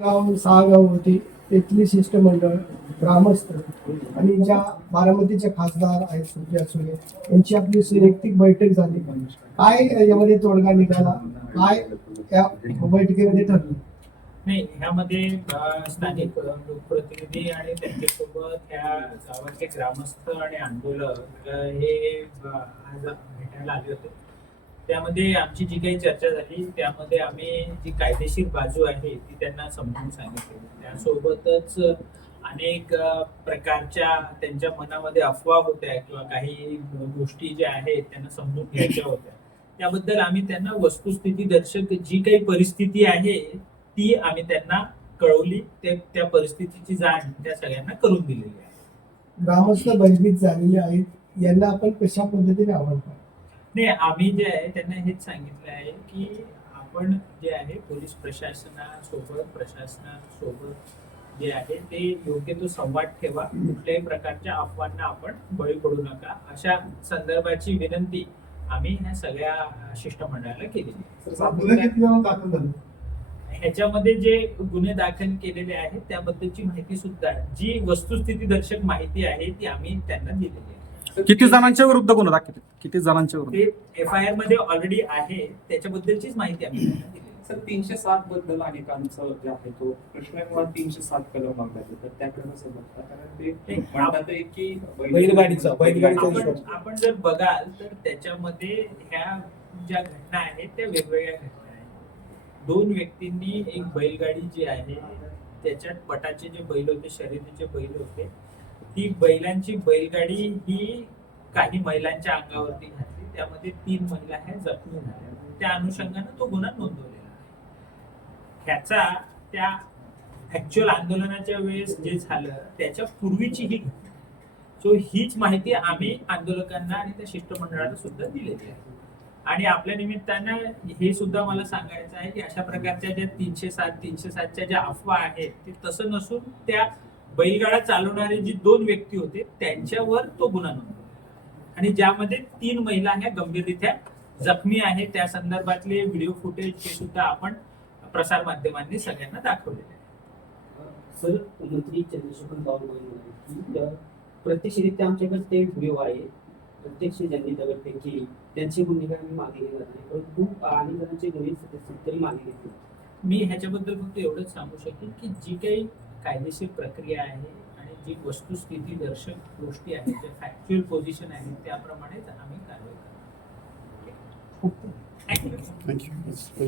गाव सहा गाव होती तेथली शिष्टमंडळ ग्रामस्थ आणि ज्या बारामतीचे खासदार आहेत सुप्रिया सुळे यांची आपली वैयक्तिक बैठक झाली. काय यामध्ये तोडगा निघाला? काय त्या बैठकीमध्ये ठरलं? नाही ह्यामध्ये स्थानिक लोकप्रतिनिधी आणि त्यांच्यासोबत ह्या गावाचे ग्रामस्थ आणि आंदोलक हे आज भेटायला आले होते. त्यामध्ये आमची जी काही चर्चा झाली त्यामध्ये आम्ही जी कायदेशीर बाजू आहे ती त्यांना समजून सांगितली. त्यासोबतच अनेक प्रकारच्या त्यांच्या मनामध्ये अफवा होत्या किंवा काही गोष्टी ज्या आहेत त्यांना समजून घ्यायच्या होत्या. त्याबद्दल आम्ही त्यांना वस्तुस्थिती दर्शक जी काही परिस्थिती आहे ती आम्ही त्यांना कळवली. ते त्या परिस्थितीची जाण त्या सगळ्यांना करून दिलेली आहे. ग्रामस्थ भयभीत झालेले आहेत यांना आपण कशा पद्धतीने आव्हान नाही आम्ही जे आहे त्यांना हेच सांगितलं आहे की आपण जे आहे पोलीस प्रशासनासोबत प्रशासनासोबत जे आहे ते योग्य तो संवाद ठेवा. कुठल्याही प्रकारच्या अफवांना आपण बळी पडू नका. अशा संदर्भाची विनंती आम्ही ह्या सगळ्या शिष्टमंडळाला केलेली ह्याच्यामध्ये जे गुन्हे दाखल केलेले आहेत त्याबद्दलची माहिती सुद्धा जी वस्तुस्थिती दर्शक माहिती आहे ती आम्ही त्यांना दिलेली आहे. किती जणांच्या विरुद्ध गुन्हा दाखल किती जणांच्या विरुद्ध? ते एफ आय आरमध्ये ऑलरेडी आहे त्याच्याबद्दलचीच माहिती आम्ही. सर तीनशे सात बद्दल अनेकांचं जे आहे तो प्रश्न आहे मुळात तीनशे सात कलम मागण्यात तर त्याकडे कसं बघता कारण ते म्हणतात की बैलगाडीचा- बैलगाडीचा आपण हिशोब. आपण जर बघाल तर त्याच्यामध्ये ह्या ज्या घटना आहेत त्या वेगवेगळ्या घटना आहेत. दोन व्यक्तींनी एक बैलगाडी जी आहे त्याच्यात पटाचे जे बैल होते शर्यतीचे बैल होते ती बैलांची बैलगाडी ही काही महिलांच्या अंगावरती घातली. त्यामध्ये तीन महिला ह्या जखमी झाल्या. त्या अनुषंगाने तो गुन्हा नोंदवलेला आहे. ह्याचा त्या ऍक्च्युअल आंदोलनाच्या वेळेस जे झालं त्याच्या पूर्वीची ही घटना. सो हीच माहिती आम्ही आंदोलकांना आणि त्या शिष्टमंडळाला सुद्धा दिलेली आहे. आणि आपल्या निमित्तानं हे सुद्धा मला सांगायचं आहे की अशा प्रकारच्या ज्या तीनशे सात तीनशे सातच्या ज्या अफवा आहेत ते तसं नसून त्या बैलगाडा चालवणारे जी दोन व्यक्ती होते त्यांच्यावर तो गुन्हा नोंदवला आणि ज्यामध्ये तीन महिला ह्या गंभीररित्या जखमी आहेत त्या संदर्भातले व्हिडिओ फुटेज हे सुद्धा आपण प्रसार माध्यमांनी सगळ्यांना दाखवलेले आहे सर मंत्री चंद्रशेखर बावनकुळे म्हणाले की अ, प्रत्यक्षरित्या आमच्याकडे ते व्हिडिओ आहे. प्रत्यक्ष ज्यांनी दगडफेक केली त्यांची भूमिका आम्ही मागे घेणार नाही परंतु अनेक जणांचे गुन्हे तरी मागे घेतले. मी ह्याच्याबद्दल फक्त एवढंच सांगू शकेन की जी काही कायदेशीर प्रक्रिया आहे आणि जी वस्तुस्थिती दर्शक गोष्टी आहेत जे फॅक्च्युअल पोझिशन आहे त्याप्रमाणेच आम्ही कारवाई करणार थँक्यू थँक्यू